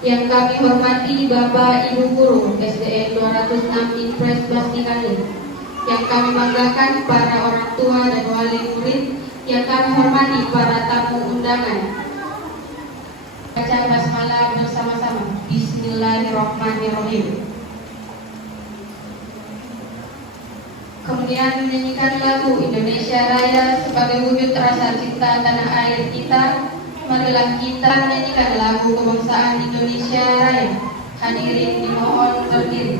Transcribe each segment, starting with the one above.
Yang kami hormati Bapak Ibu Guru SDN 206 Impres Plastikali. Yang kami banggakan para orang tua dan wali murid. Yang kami hormati para tamu undangan. Baca basmalah bersama-sama. Bismillahirrahmanirrahim. Kemudian menyanyikan lagu Indonesia Raya sebagai wujud rasa cinta tanah air kita. Marilah kita menyanyikan lagu kebangsaan Indonesia Raya. Hadirin dimohon berdiri.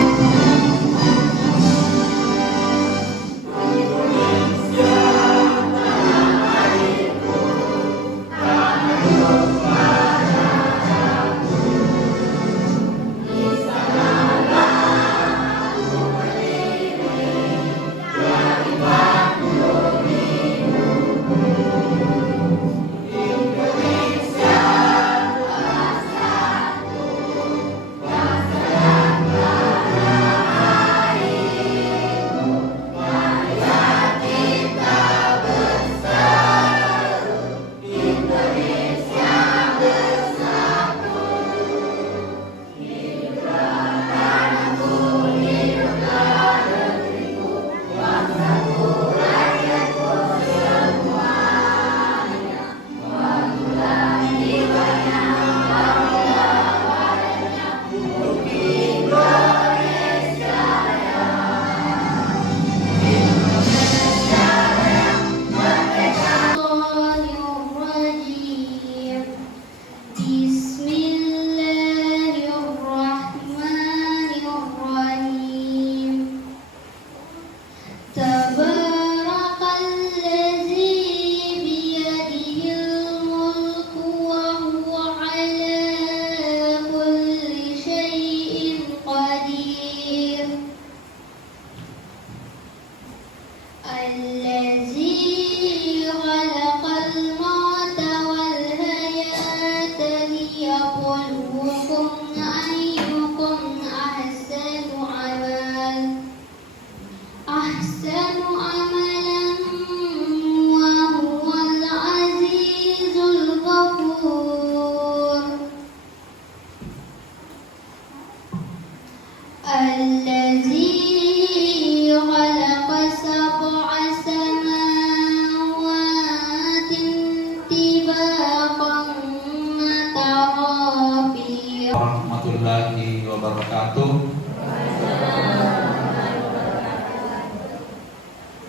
Warahmatullahi wabarakatuh.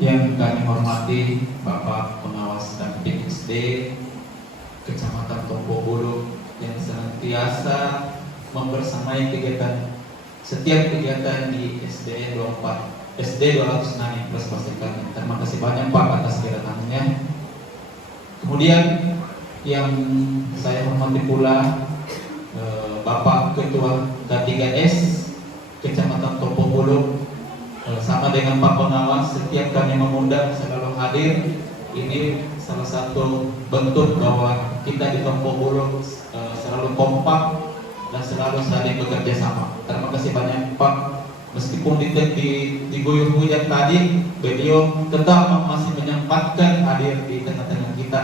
Yang kami hormati Bapak Pengawas Damping SD Kecamatan Tompobolo yang senantiasa membersamai setiap kegiatan di SDN 24 SD 206 Impres Plastikali. Terima kasih banyak Pak atas kedatangannya. Kemudian yang saya hormati pula Bapak Ketua K3S Kecamatan Tompobolo, sama dengan Pak Pengawas, setiap kami mengundang selalu hadir. Ini salah satu bentuk bahwa kita di Tompobolo selalu kompak dan selalu saling bekerja sama. Terima kasih banyak Pak. Meskipun diguyur hujan tadi, beliau tetap masih menyempatkan hadir di tengah-tengah kita.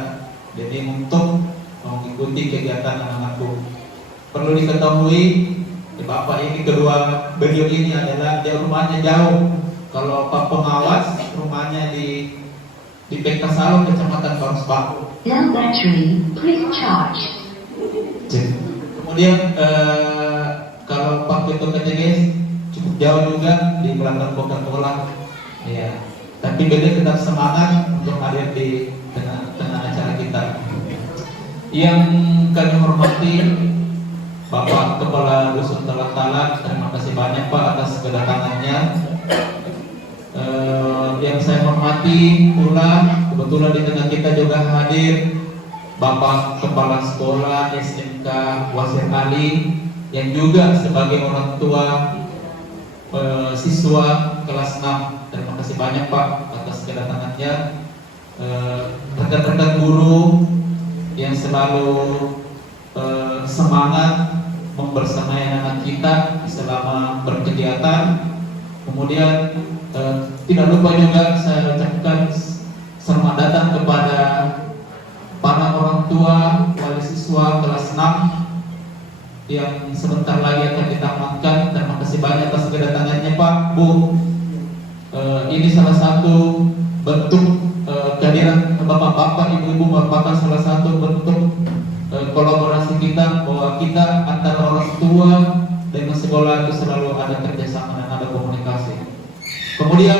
Jadi untuk mengikuti kegiatan anak-anakku. Perlu diketahui, Bapak ini beliau ini adalah dia rumahnya jauh. Kalau Pak Pengawas rumahnya di Pekasalo, Kecamatan Karosbaku. Now battery, please charge. Kemudian kalau Pak Ketua KTGS cukup jauh juga di belakang Coca-Cola. Ya, tapi beliau tetap semangat untuk hadir di tengah acara kita. Yang kami hormati Bapak Kepala Dusun Talak-Talak, terima kasih banyak Pak atas kedatangannya. Yang saya hormati pula, kebetulan di tengah kita juga hadir Bapak Kepala Sekolah SMK Wasir Ali, yang juga sebagai orang tua siswa kelas 6. Terima kasih banyak Pak atas kedatangannya. Rekan-rekan guru yang selalu semangat membersamai anak kita selama berkegiatan. Kemudian tidak lupa juga saya ucapkan selamat datang kepada para orang tua wali siswa kelas 6 yang sebentar lagi akan ditamatkan. Terima kasih banyak atas kedatangannya Pak, Bu. Ini salah satu bentuk kehadiran bapak-bapak, ibu-ibu merupakan salah satu bentuk kolaborasi kita, bahwa kita antara orang tua dengan sekolah itu selalu ada kerjasama dan ada komunikasi. Kemudian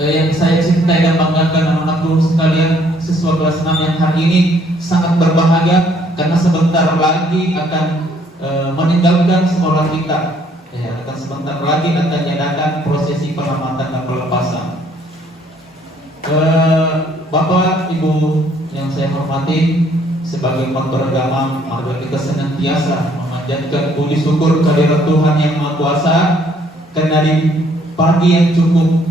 yang saya cintai dan banggakan anak-anakku sekalian, siswa kelas 6 yang hari ini sangat berbahagia karena sebentar lagi akan meninggalkan sekolah kita. Ya, akan sebentar lagi akan diadakan prosesi pengamatan dan pelepasan. Bapak, Ibu yang saya hormati, sebagai umat beragama, mari kita senantiasa memanjatkan puji syukur kehadirat Tuhan yang Maha Kuasa, karena di pagi yang cukup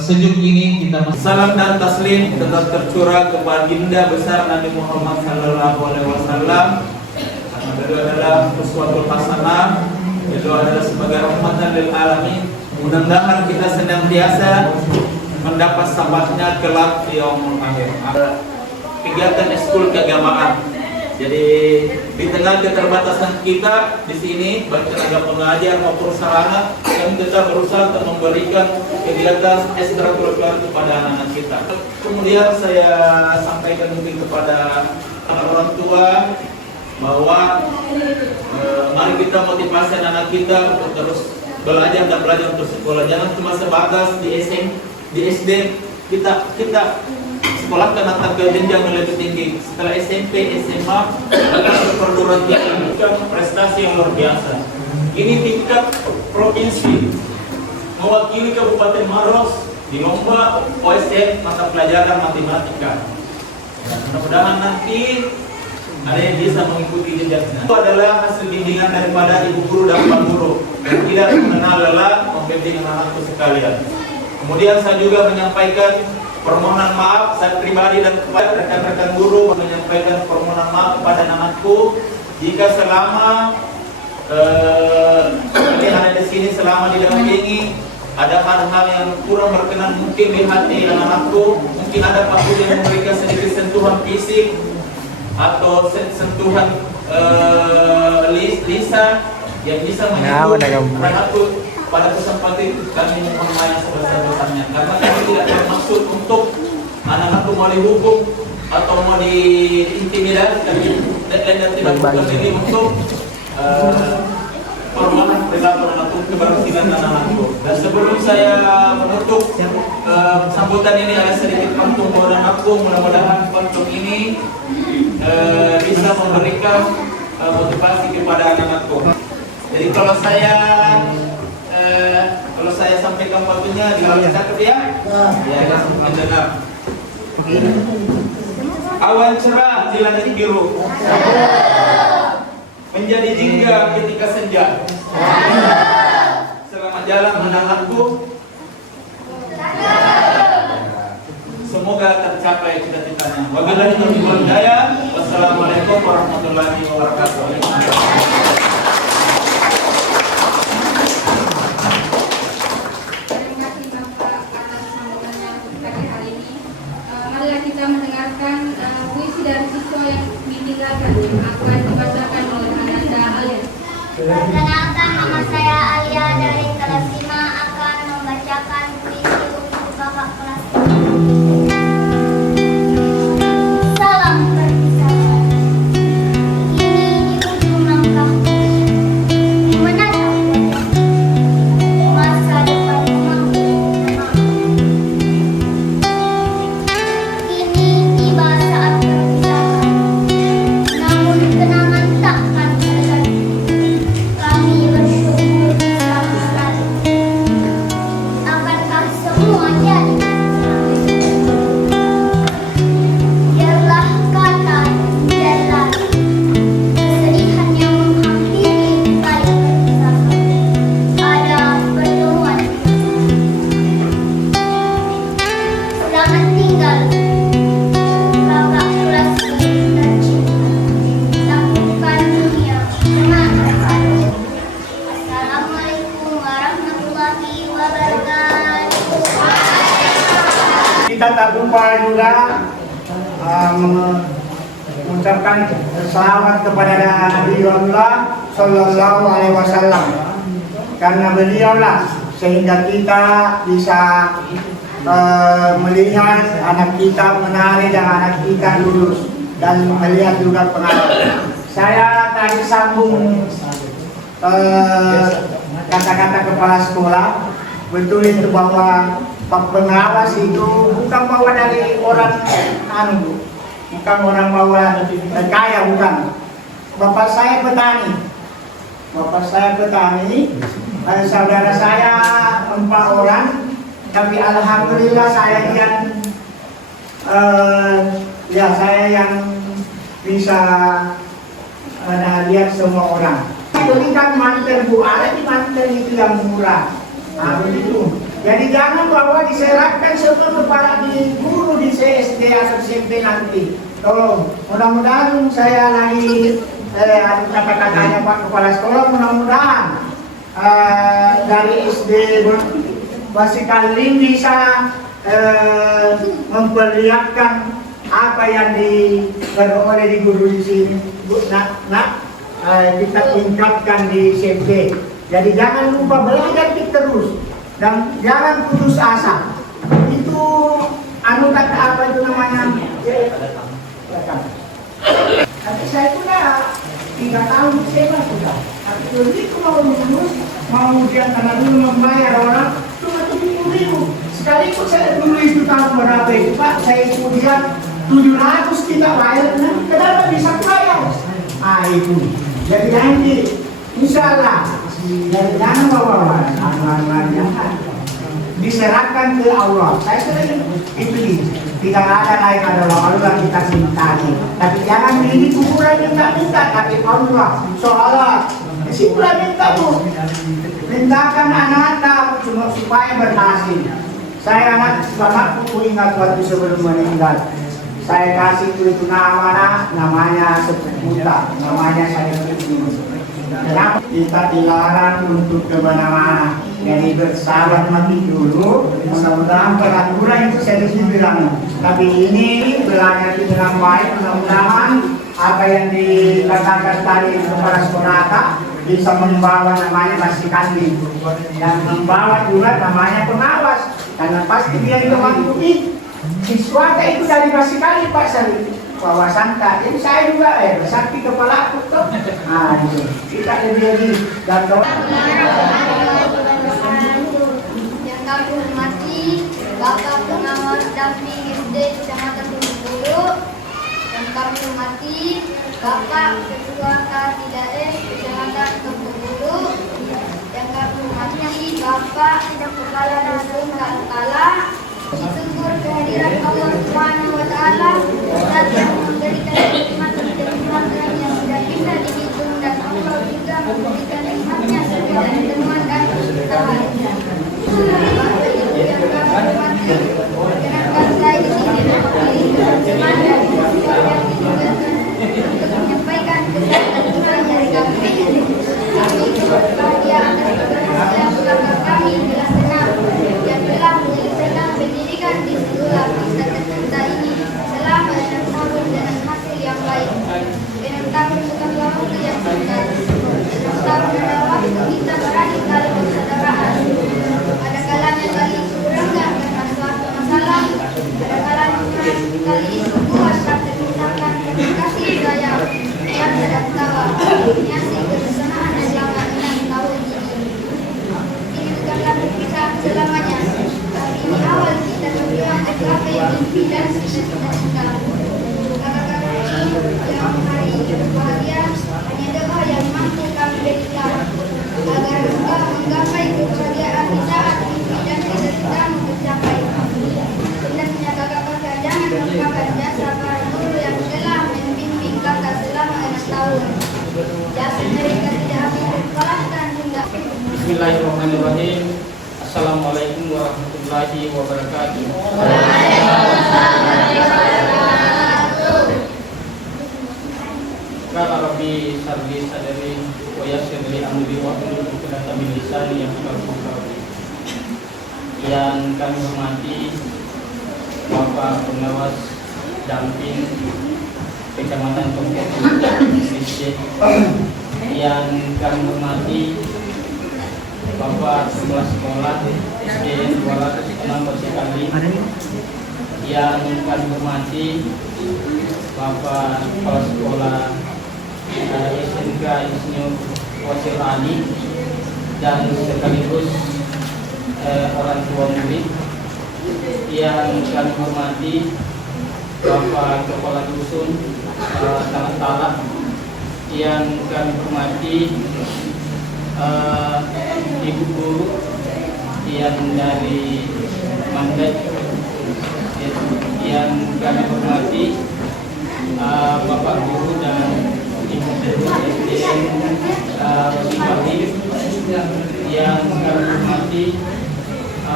sejuk ini kita salam dan taslim tetap tercurah kepada baginda besar Nabi Muhammad Sallallahu Alaihi Wasallam. Karena beliau adalah uswatul hasanah, beliau adalah sebagai rahmatan lil alamin. Mudah-mudahan kita senantiasa mendapat syafaatnya kelak di yaumul akhir. Kegiatan ekskul keagamaan. Jadi di tengah keterbatasan kita di sini, baik tenaga pengajar maupun sarana, kami tetap berusaha untuk memberikan kegiatan ekstrakurikuler kepada anak-anak kita. Kemudian saya sampaikan mungkin kepada orang tua bahwa mari kita motivasi anak kita untuk terus belajar dan belajar untuk sekolah. Jangan cuma sebatas di SD kita sekolahkan anak ke jenjang yang lebih tinggi. Setelah SMP, SMA, akan perguruan tinggi, prestasi yang luar biasa. Ini tingkat provinsi, mewakili Kabupaten Maros di lomba OSN mata pelajaran matematika. Mudah-mudahan nanti ada yang bisa mengikuti jejaknya. Itu adalah hasil bimbingan daripada ibu guru dan pak guru yang tidak mengenal lelah membimbing anak-anakku sekalian. Kemudian saya juga menyampaikan permohonan maaf saya pribadi dan kepada rekan-rekan guru, menyampaikan permohonan maaf kepada anakku jika selama kalian ada di sini, selama didampingi ada hal-hal yang kurang berkenan mungkin di hati anakku. Mungkin ada Pak Guru yang memberikan sedikit sentuhan fisik atau sentuhan lisan yang bisa menyinggung anakku. Pada kesempatan kami mohon maaf yang sebesar-besarnya, karena kami tidak bermaksud untuk anak-anak mau dihukum atau mau diintimidasi, dan tidak bukan ini untuk permohonan perilaku anakku, kebersihan anak-anakku. Dan sebelum saya menutup sambutan ini, ada sedikit pantun buat anakku. Mudah-mudahan pantun ini bisa memberikan motivasi kepada anak-anakku. Jadi kalau saya sampaikan waktunya di bawah cakep ya. Ya, mendengar. Awan cerah di langit biru, menjadi jingga ketika senja. Selamat jalan anak-anakku. Semoga tercapai cita-citanya. Wabillahi taufiq wal hidayah. Wassalamualaikum warahmatullahi wabarakatuh. Kita mendengarkan puisi dari siswa yang ditinggalkan yang akan dibacakan oleh Ananda Alia. Perkenalkan, nama saya Alia dari kelas 5 akan membacakan puisi untuk kakak kelas 5. Salam perpisahan. Kini di ujung langkahku menatap wajahmu, masa depan mampu tenang. Kini tiba saat perpisahan, namun kenangan takkan terganti. Kami bersyukur bersama sekali. Akankah semua jadi biarlah kata jalan kesedihan yang menghampiri kali perpisahan. Ada pertemuan. Selamat tinggal kakak kelas tercinta. Sambungkan dunia dengan hati. Assalamualaikum warahmatullahi wabarakatuh. Kita tak lupa juga ucapkan selamat kepada Nabi Allah Sallallahu Alaihi Wasallam, karena beliaulah sehingga kita bisa melihat anak kita menari dan anak kita lulus, dan melihat juga pengawas. Saya tadi sambung kata-kata kepala sekolah. Betul itu bahwa pengawas itu bukan bawa dari orang bukan orang bawa kaya, bukan. Bapak saya petani, saudara saya 4 orang, tapi alhamdulillah saya yang bisa lihat semua orang. Belikan mantel Bu, ada di mantel itu yang murah. Begitu. Jadi jangan bawa diserahkan sepenuh para di guru di CSD atau SMP nanti. Tolong, mudah-mudahan saya lagi kata-katanya Pak Kepala Sekolah, mudah-mudahan dari SD Basikali bisa memperlihatkan apa yang diperoleh di guru di sini. Kita tingkatkan di SMP. Jadi jangan lupa belajar terus dan jangan putus asa. Itu kata apa itu namanya? Tapi saya sudah 3 tahun SMA sudah. Tapi begitu mau lulus, mau ujian karena dulu membayar orang cuma 70.000. Sekaligus saya dulu itu tahun berapa itu Pak? Saya ujian 700 kita bayar. Kenapa bisa bayar? Itu. Jadi nanti insya Allah. Jadi jangan bawa diserahkan ke Allah. Saya sering itu tidak ada lain adalah Allah kita minta. Tapi jangan ini kuburan minta, tapi Allah soalnya disitulah minta Bu. Mintakan anak-anak cuma supaya berhasil. Saya anak bapakku ingat waktu sebelum meninggal. Saya kasih itu namanya Seputa, namanya saya itu. Kenapa kita dilarang untuk kemana-mana? Jadi bersahabat mati dulu. Mudah-mudahan peraturan itu saya bilang. Tapi ini belajar dengan baik. Mudah-mudahan apa yang dikatakan tadi kepada Sonata bisa membawa namanya Basikali dan membawa juga namanya pengawas. Karena pasti dia itu mengikuti siswa itu dari Basikali Pak Sari. Wawasan tak, jadi saya juga sakti kepala aku tuh. Itu kita lebih dan yang kami hormati Bapak Pengawas Damping SD Kecamatan Bulu, yang kami hormati Bapak Ketua KTDS Kecamatan Bulu, yang kami hormati Bapak Kepala Dusun Kaltala. Syukur kehadiran Allah Subhanahu wa Ta'ala dan yang memberikan nikmat yang sudah bisa dihitung, dan Allah juga memberikan nikmatnya sesuai teman dan usaha. Bapak Ibu yang kami hormati, perkenankan saya di sini mewakili teman dan siswa yang ditugaskan untuk menyampaikan kesan dari kami. Kami ikut bahagia atas keberhasilan keluarga kami bila senang yang telah menyelesaikan pendidikan di sekolah bisa tercinta ini selama 6 tahun dengan hasil yang baik. 6 tahun bukan waktu yang singkat. 6 tahun adalah waktu kita berani saling persaudaraan. Ada kalanya saling berangkat karena suatu masalah. Ada kalanya saling kuat dan terpisahkan karena kasih sayang yang tidak tawa. Nyasi kebersamaan selama 6 tahun ini. Ini bukanlah perpisahan selamanya. Ini awal kita berjuang mencapai mimpi dan cita-cita. Kakak-kakak yang hari ini berbahagia, hanya doa yang mampu kami berikan agar engkau menggapai kebahagiaan di saat mimpi dan cita-cita mencapai. Sebenarnya kakak-kakak jangan melupakan jasa para guru yang telah membimbing kakak selama 6 tahun. Jasa mereka tidak habis terbalaskan hingga. Bismillahirrahmanirrahim. Assalamualaikum warahmatullahi wabarakatuh. Qala rabbi shrah sadri wa yassir li amri wahlul 'uqdatam min lisani yafqahu qawli. Yang kami hormati Bapak Pengawas Damping Kecamatan Tongkek yang kami hormati Bapak Kepala Sekolah SD 206 Persikali, yang kami hormati Bapak Kepala Sekolah SMK Insinyur Wasir Ali dan sekaligus orang tua murid, yang kami hormati Bapak Kepala Dusun Tanah Talak, yang kami hormati Ibu Guru yang dari Mandat, yang kami hormati Bapak Guru dan Ibu SDN Wasipahin, yang kami hormati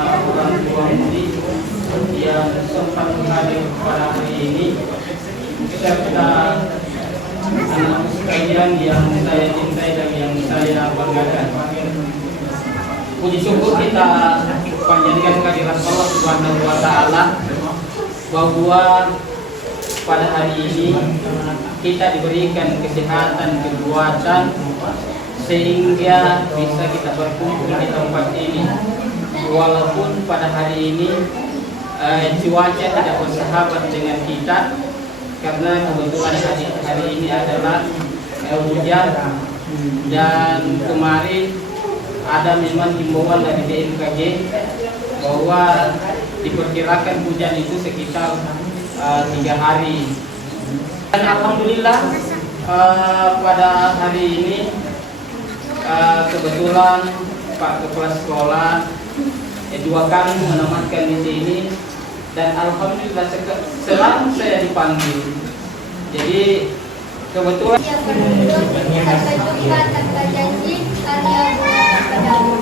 orang tua murid yang sempat hadir pada hari ini, serta anak sekalian yang saya cintai dan yang saya banggakan. Puji syukur kita panjatkan kehadirat Allah Subhanahu wa Ta'ala bahwa pada hari ini kita diberikan kesehatan, kekuatan sehingga bisa kita berkumpul di tempat ini. Walaupun pada hari ini cuaca tidak bersahabat dengan kita, karena kebetulan hari ini adalah hujan, dan kemarin ada memang himbauan dari BMKG bahwa diperkirakan hujan itu sekitar 3 hari. Dan alhamdulillah pada hari ini kebetulan Pak Kepala Sekolah 2 kali menematkan di sini, dan alhamdulillah selalu saya dipanggil. Jadi kebetulan Tanpa jumpa, tanpa janji, karya bulan padamu.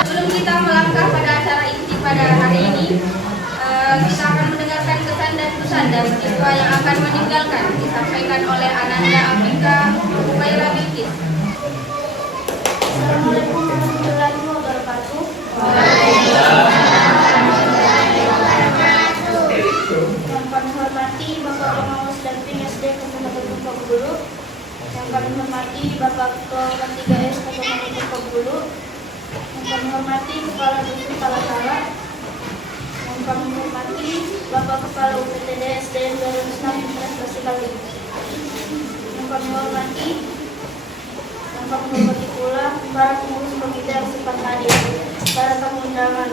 Sebelum kita melangkah pada acara inti pada hari ini, kita akan mendengarkan kesan dan pesan dari siswa yang akan meninggalkan, disampaikan oleh Ananda Afrika Humaira Bilqis. Assalamualaikum warahmatullahi wabarakatuh. Yang kami hormati Bapak Pengawas Damping SD Kecamatan Tumpang Bulu, yang kami hormati Bapak Ketua 3S Kecamatan Tumpang Bulu, yang kami hormati Kepala Dusun Talatala, yang kami hormati Bapak Kepala UPTD SDN 206 Impres Persikali, yang kami hormati pula para pengurus komite yang sempat hadir, para tamu undangan,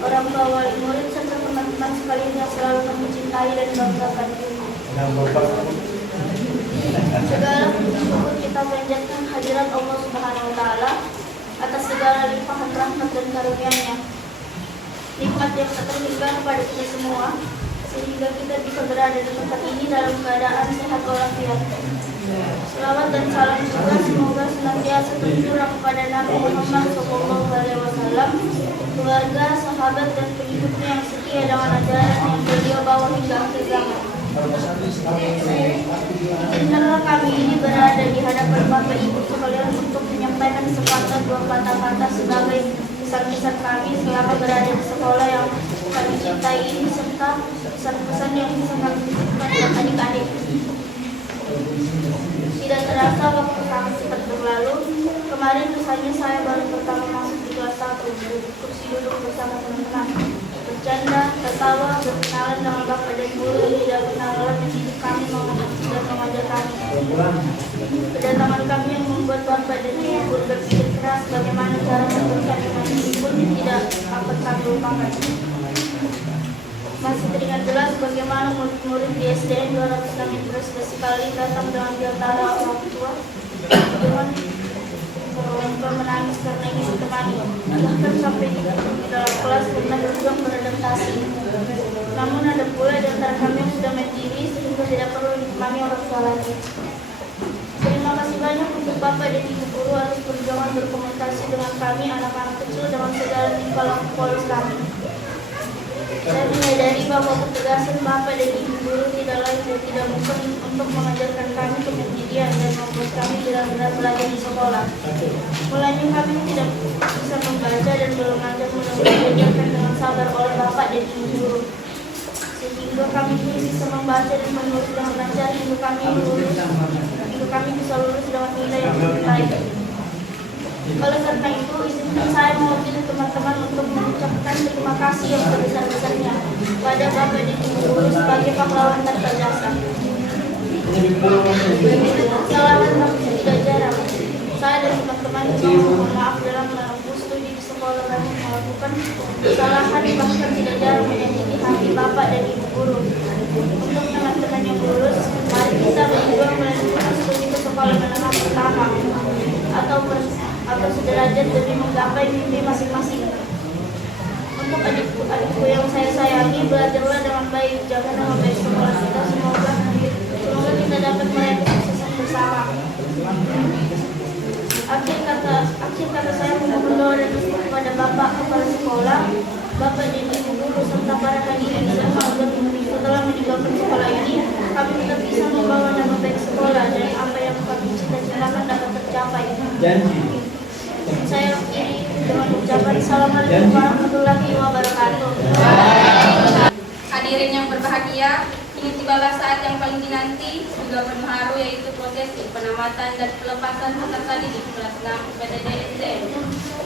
orang tua wali murid serta teman-teman sekalian yang selalu kami cintai dan banggakan. Segala puji syukur kita panjatkan hadirat Allah Subhanahu wa Ta'ala atas segala limpahan rahmat dan karunia-Nya. Nikmat yang tak terhingga kepada kita semua, sehingga kita bisa berada di tempat ini dalam keadaan sehat walafiat. Selawat dan salam juga semoga senantiasa tercurah kepada Nabi Muhammad SAW, keluarga, sahabat, dan pengikutnya yang setia dengan ajaran yang beliau bawa hingga akhir zaman. Izinkanlah kami ini berada di hadapan Bapak Ibu sekalian untuk menyampaikan sepatah dua patah kata sebagai pesan-pesan kami selama berada di sekolah yang kami cintai ini, serta pesan-pesan yang bisa kami titipkan buat adik-adik. Tidak terasa waktu sangat cepat berlalu. Kemarin misalnya saya baru pertama masuk di kelas 1, kursi duduk bersama teman-teman, bercanda, tertawa, berkenalan dengan bapak dan guru yang tidak pernah lelah mendidik kami dan mengajar kami. Kedatangan kami yang membuat bapak dan ibu berpikir keras bagaimana cara memberikan dengan ini pun tidak akan kami lupakan. Masih teringat jelas bagaimana murid-murid di SDN 206 Impres sekali datang dengan diantara orang tua dengan orang tua menangis karena ingin ditemani, bahkan sampai di dalam kelas karena berjuang beradaptasi. Namun ada pula di antara kami yang sudah mandiri sehingga tidak perlu ditemani orang tua lagi. Terima kasih banyak untuk Bapak dan Ibu Guru atas perjuangan berkomunikasi dengan kami anak-anak kecil dengan segala tingkah polos kami. Saya menyadari bahwa ketegasan Bapak dan Ibu Guru tidak lain dan tidak bukan untuk mengajarkan kami kemandirian dan membuat kami benar-benar belajar di sekolah. Mulanya kami tidak bisa membaca dan belum lancar diajarkan dengan sabar oleh Bapak dan Ibu Guru, sehingga kami bisa membaca dan menulis dengan lancar hingga kami bisa lulus dengan nilai yang lebih baik. Oleh karena itu, izinkan saya mewakili teman-teman untuk mengucapkan terima kasih yang sebesar-besarnya pada Bapak dan Ibu Guru sebagai pahlawan tanpa jasa. Kesalahan pasti tidak jarang. Saya dan teman-teman juga mohon maaf dalam menempuh studi di sekolah dan melakukan kesalahan bahkan tidak jarang menyakiti hati Bapak dan Ibu Guru. Untuk teman-teman yang lulus, mari kita berjuang melanjutkan studi ke sekolah menengah pertama atau sederajat demi menggapai mimpi masing-masing. Untuk adik-adikku yang saya sayangi, belajarlah dengan baik, jangan dengan baik sekolah kita. Semoga kita dapat meraih kesuksesan bersama. Akhir kata saya mohon doa dan restu kepada Bapak Kepala Sekolah, Bapak dan Ibu Guru serta para hadirin semua agar setelah meninggalkan sekolah ini, kami tetap bisa membawa nama baik sekolah dan apa yang kami cita-citakan dapat tercapai. Saya akhiri dengan ucapan Assalamualaikum warahmatullahi wabarakatuh. Hadirin yang berbahagia, kini tibalah saat yang paling dinanti juga berharu, yaitu prosesi penamatan dan pelepasan peserta didik kelas 6 PTD SDN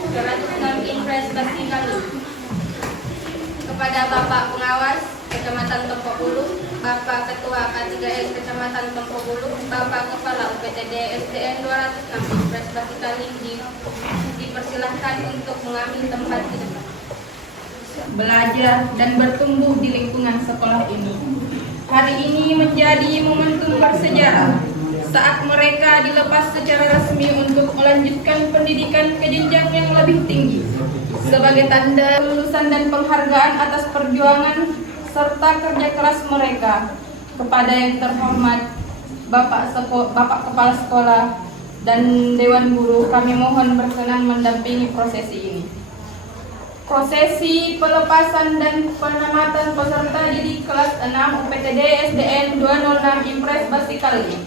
206 Impres Basikali. Kepada Bapak Pengawas Kecamatan Tempok Bulu, Bapak Ketua K3S Kecamatan Tempok Bulu, Bapak Kepala UPTD SDN 206 Impres Basikali dipersilahkan untuk mengambil tempat di depan. Belajar dan bertumbuh di lingkungan sekolah ini. Hari ini menjadi momentum bersejarah saat mereka dilepas secara resmi untuk melanjutkan pendidikan ke jenjang yang lebih tinggi sebagai tanda kelulusan dan penghargaan atas perjuangan serta kerja keras mereka. Kepada yang terhormat Bapak Kepala Sekolah dan Dewan Guru, kami mohon berkenan mendampingi prosesi ini. Prosesi pelepasan dan penamatan peserta didik kelas 6 UPTD SDN 206 Impres Basikali.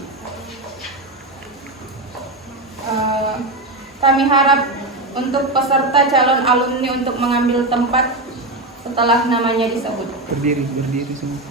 Kami harap untuk peserta calon alumni untuk mengambil tempat setelah namanya disebut. Berdiri semua.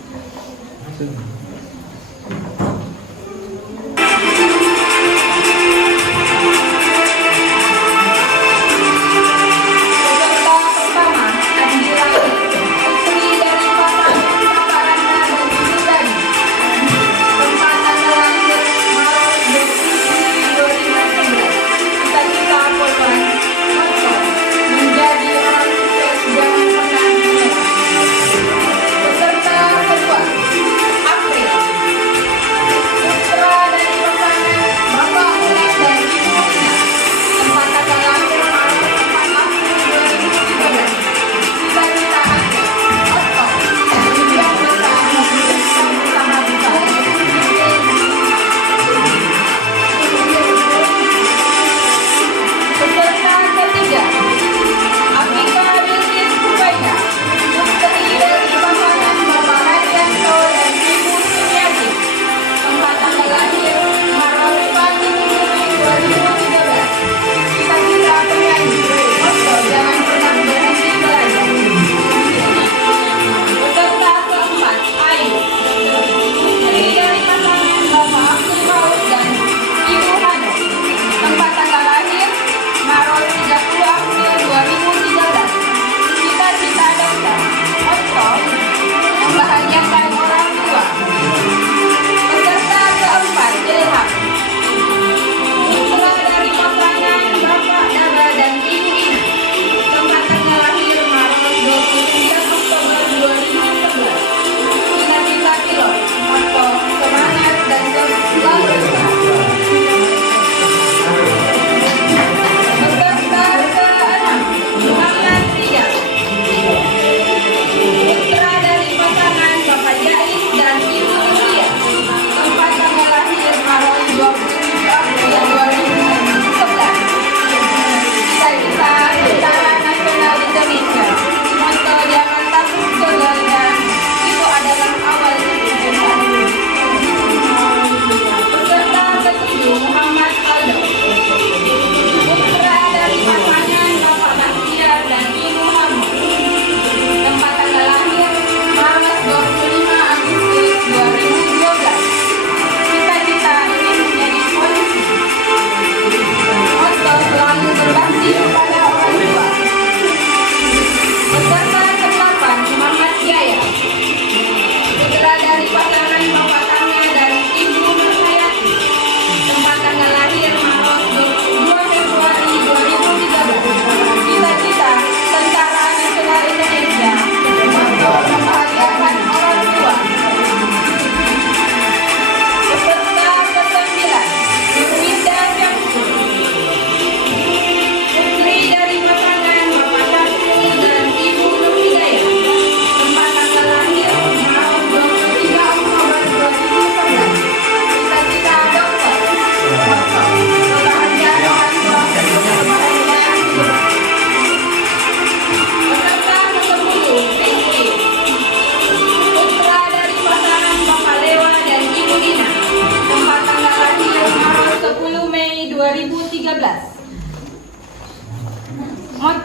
Peserta kedua, April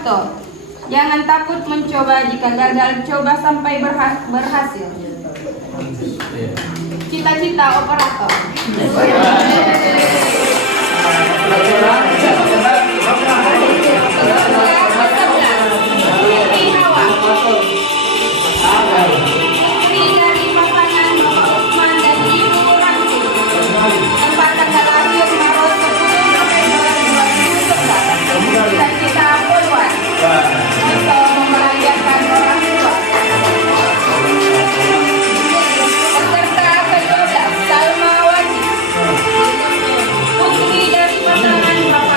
Suharto. Jangan takut mencoba, jika gagal coba sampai berhasil. Cita-cita operator. Siti Hawa. Putri dari pasangan Bapak Usman dan Ibu Ranti. Tempat tanggal lahir Maret 10 November 2011. Cita-cita Polwan. Atau membahagiakan orang tua. Peserta ke-12 Salma Wajib. Putri dari pasangan Bapak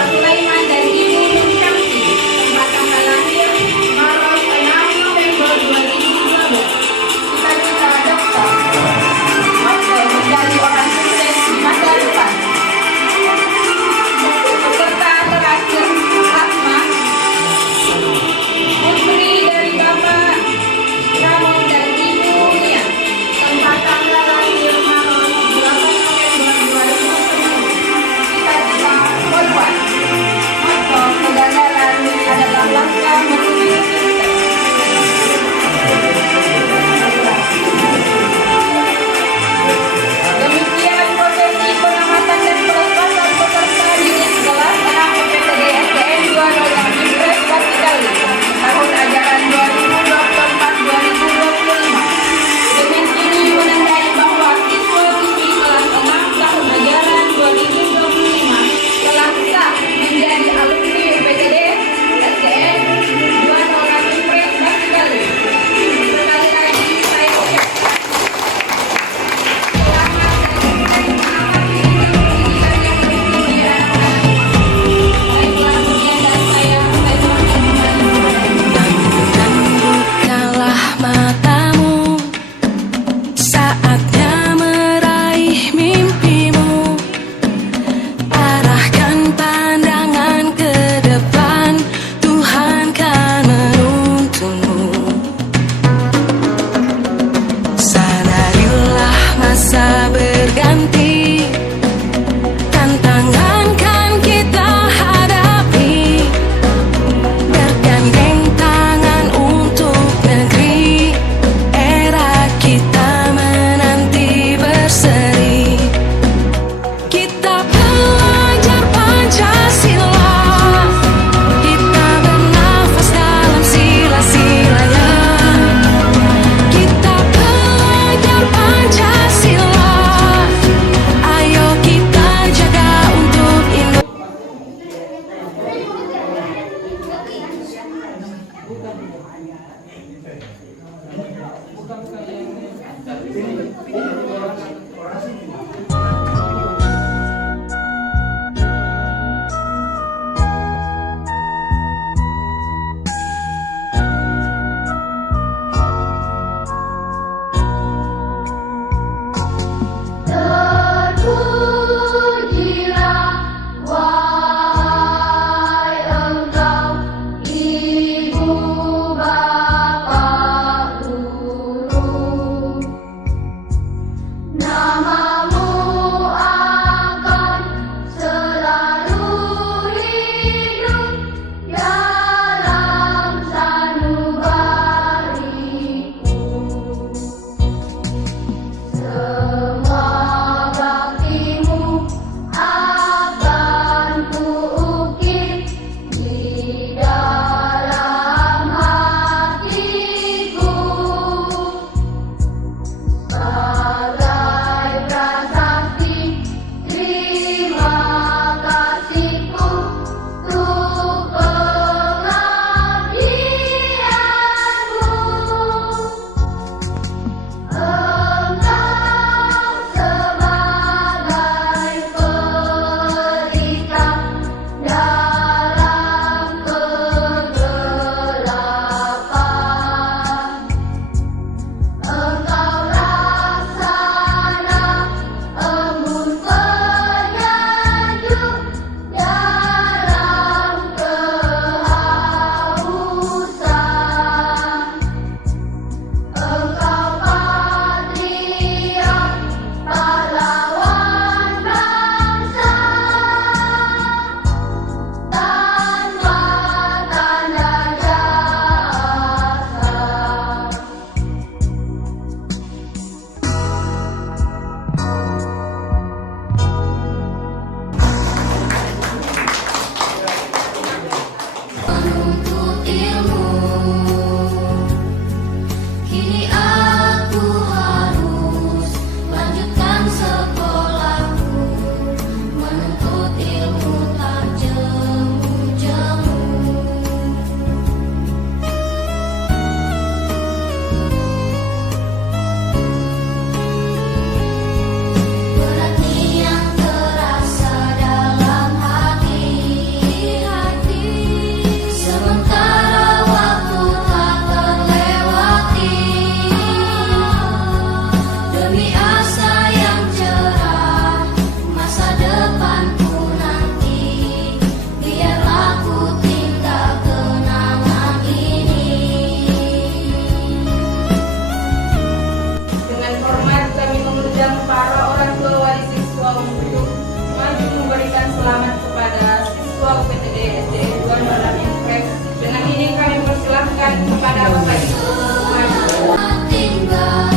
SDN 26 Impres. Dengan ini kami persilahkan kepada Bapak Ibu maju. Tinggal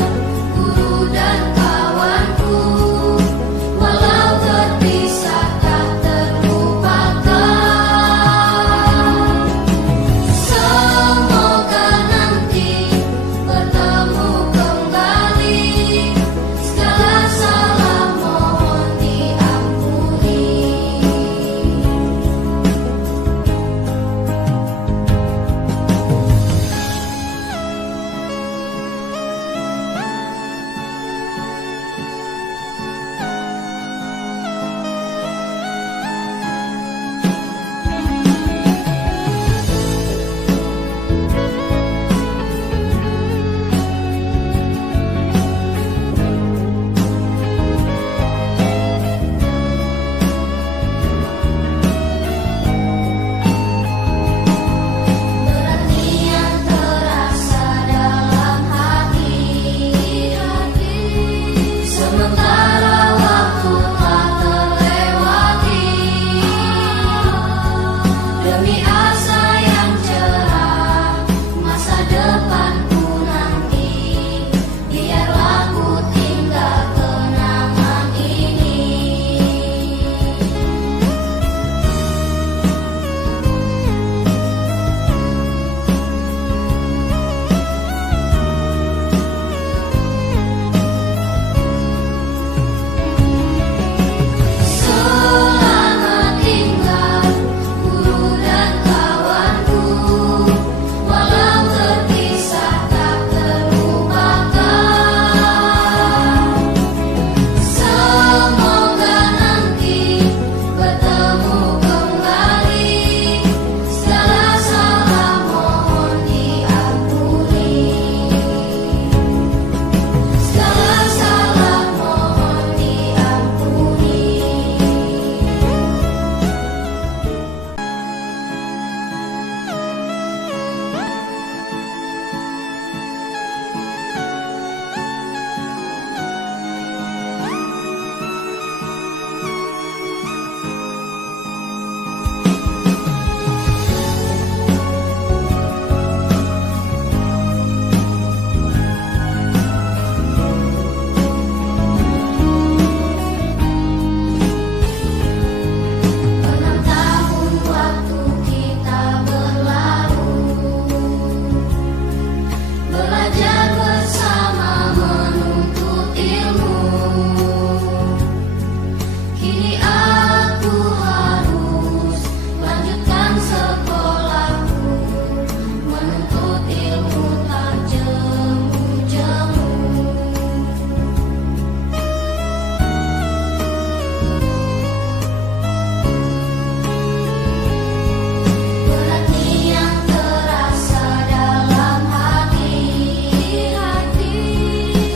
guru dan kawanku, walau terpisah tak terlupakan. Semoga nanti bertemu kembali, segala salah mohon diampuni. Berarti yang terasa dalam hati, sementara waktu telah terlewati. Demi asa yang cerah, masa depanku nanti, biarlah ku tinggal kenangan ini. Selamat tinggal guru dan kawanku, walau terpisah tak terlupakan. Semoga nanti bertemu kembali, segala salah mohon diampuni. Segala salah mohon diampuni. Enam tahun waktu kita berlalu, belajar bersama menuntut ilmu. Kini aku harus lanjutkan sekolahku, menuntut ilmu tak jemu-jemu. Berarti yang terasa dalam hati,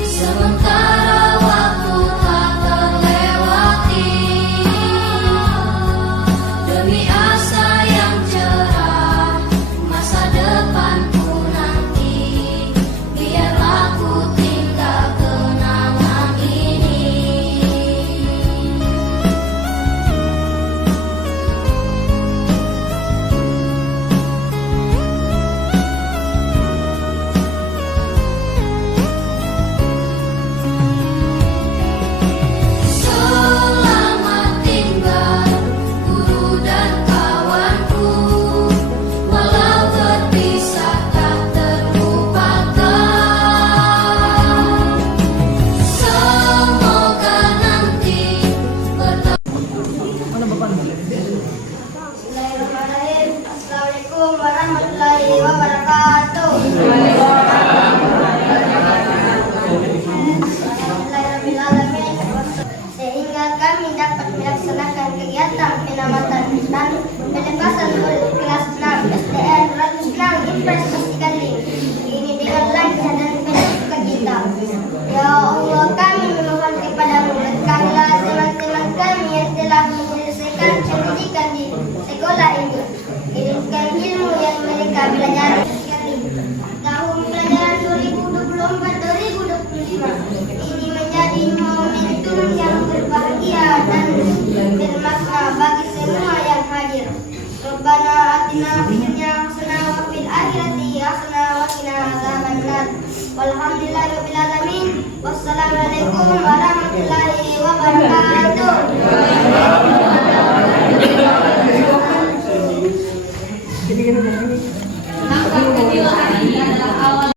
sementara waktu tak terlewati. Demi asa yang cerah, masa depanku nanti, biarlah ku tinggal kenangan ini. Selamat tinggal guru dan kawanku, walau terpisah tak terlupakan. Semoga nanti bertemu. Bismillahirrahmanirrahim. Assalamualaikum warahmatullahi wabarakatuh. Alhamdulillahirrahmanirrahim. Sehingga kami dapat melaksanakan kegiatan penamatan dan pelepasan murid kelas 6 SDN 26 Impres Pasikaling ini dengan lancar dan penuh sukacita. Ya Allah, kami memohon kepadamu, berkatilah teman-teman kami yang telah menyelesaikan pendidikan di sekolah ini. Kirimkan ilmu yang mereka belajar sekali. Tahun pelajaran 2024-2025 ini menjadi momentum yang berbahagia dan bermakna bagi semua yang hadir. آتنا في الدنيا حسنة وفي الآخرة حسنة وقنا عذاب النار والحمد لله رب العالمين والسلام عليكم ورحمة الله